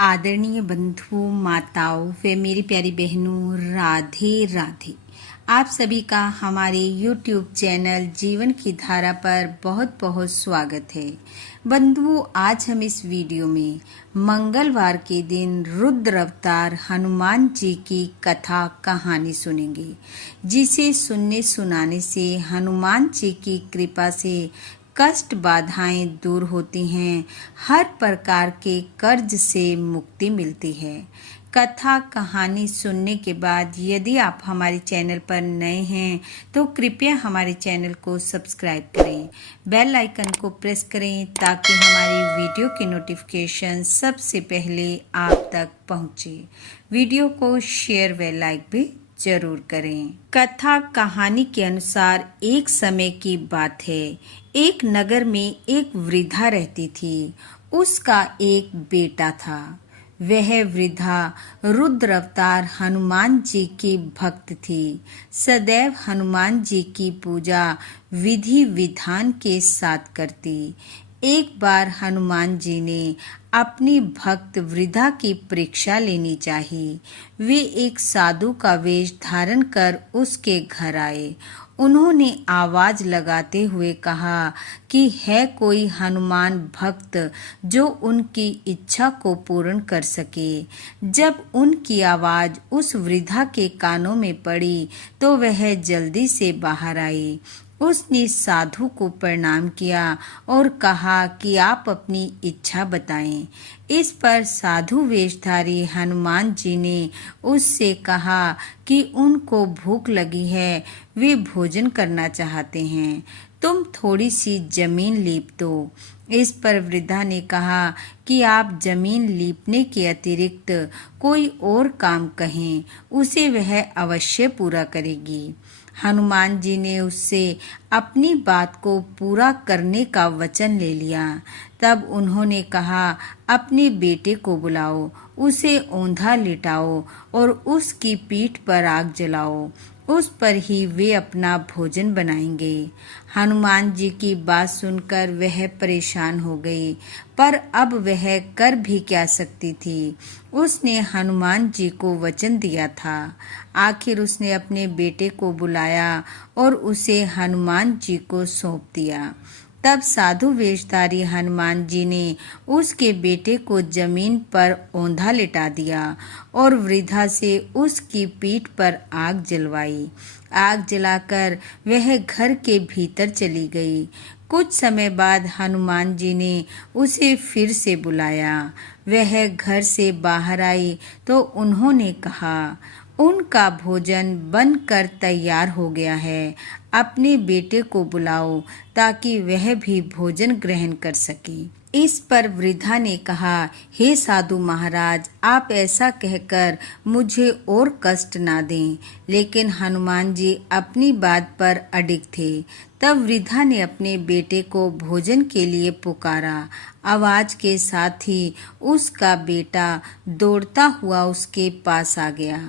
आदरणीय बंधुओं, माताओं व मेरी प्यारी बहनों, राधे राधे। आप सभी का हमारे YouTube चैनल जीवन की धारा पर बहुत बहुत स्वागत है। बंधुओं, आज हम इस वीडियो में मंगलवार के दिन रुद्र अवतार हनुमान जी की कथा कहानी सुनेंगे, जिसे सुनने सुनाने से हनुमान जी की कृपा से कष्ट बाधाएं दूर होती हैं, हर प्रकार के कर्ज से मुक्ति मिलती है। कथा कहानी सुनने के बाद यदि आप हमारे चैनल पर नए हैं तो कृपया हमारे चैनल को सब्सक्राइब करें, बेल आइकन को प्रेस करें ताकि हमारी वीडियो की नोटिफिकेशन सबसे पहले आप तक पहुंचे। वीडियो को शेयर व लाइक भी जरूर करें। कथा कहानी के अनुसार एक समय की बात है, एक नगर में एक वृद्धा रहती थी। उसका एक बेटा था। वह वृद्धा रुद्र अवतार हनुमान जी की भक्त थी। सदैव हनुमान जी की पूजा विधि विधान के साथ करती। एक बार हनुमान जी ने अपनी भक्त वृद्धा की परीक्षा लेनी चाहिए। वे एक साधु का वेश धारण कर उसके घर आए। उन्होंने आवाज लगाते हुए कहा कि है कोई हनुमान भक्त जो उनकी इच्छा को पूर्ण कर सके। जब उनकी आवाज उस वृद्धा के कानों में पड़ी तो वह जल्दी से बाहर आई। उसने साधु को प्रणाम किया और कहा कि आप अपनी इच्छा बताएं। इस पर साधु वेशधारी हनुमान जी ने उससे कहा कि उनको भूख लगी है, वे भोजन करना चाहते हैं, तुम थोड़ी सी जमीन लीप दो। इस पर वृद्धा ने कहा कि आप जमीन लीपने के अतिरिक्त कोई और काम कहें, उसे वह अवश्य पूरा करेगी। हनुमान जी ने उससे अपनी बात को पूरा करने का वचन ले लिया। तब उन्होंने कहा, अपने बेटे को बुलाओ, उसे औंधा लिटाओ और उसकी पीठ पर आग जलाओ, उस पर ही वे अपना भोजन बनाएंगे। हनुमान जी की बात सुनकर वह परेशान हो गई, पर अब वह कर भी क्या सकती थी। उसने हनुमान जी को वचन दिया था। आखिर उसने अपने बेटे को बुलाया और उसे हनुमान जी को सौंप दिया। तब साधु वेशधारी हनुमान जी ने उसके बेटे को जमीन पर औंधा लिटा दिया और वृद्धा से उसकी पीठ पर आग जलवाई। आग जलाकर वह घर के भीतर चली गई। कुछ समय बाद हनुमान जी ने उसे फिर से बुलाया। वह घर से बाहर आई तो उन्होंने कहा, उनका भोजन बनकर तैयार हो गया है, अपने बेटे को बुलाओ ताकि वह भी भोजन ग्रहण कर सके। इस पर वृद्धा ने कहा, हे साधु महाराज, आप ऐसा कहकर मुझे और कष्ट ना दें। लेकिन हनुमान जी अपनी बात पर अडिग थे। तब वृद्धा ने अपने बेटे को भोजन के लिए पुकारा। आवाज के साथ ही उसका बेटा दौड़ता हुआ उसके पास आ गया।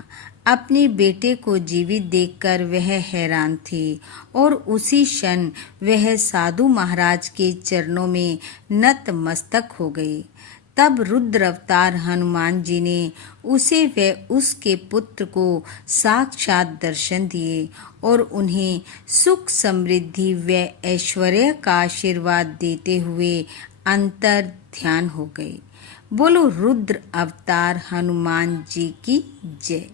अपने बेटे को जीवित देखकर वह हैरान थी और उसी क्षण वह साधु महाराज के चरणों में नतमस्तक हो गई। तब रुद्र अवतार हनुमान जी ने उसे व उसके पुत्र को साक्षात दर्शन दिए और उन्हें सुख समृद्धि व ऐश्वर्य का आशीर्वाद देते हुए अंतर ध्यान हो गए। बोलो रुद्र अवतार हनुमान जी की जय।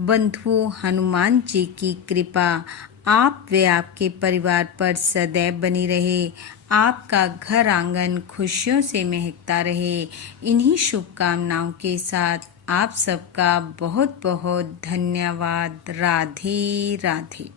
बंधुओं, हनुमान जी की कृपा आप व आपके परिवार पर सदैव बनी रहे। आपका घर आंगन खुशियों से महकता रहे। इन्हीं शुभकामनाओं के साथ आप सबका बहुत बहुत धन्यवाद। राधे राधे।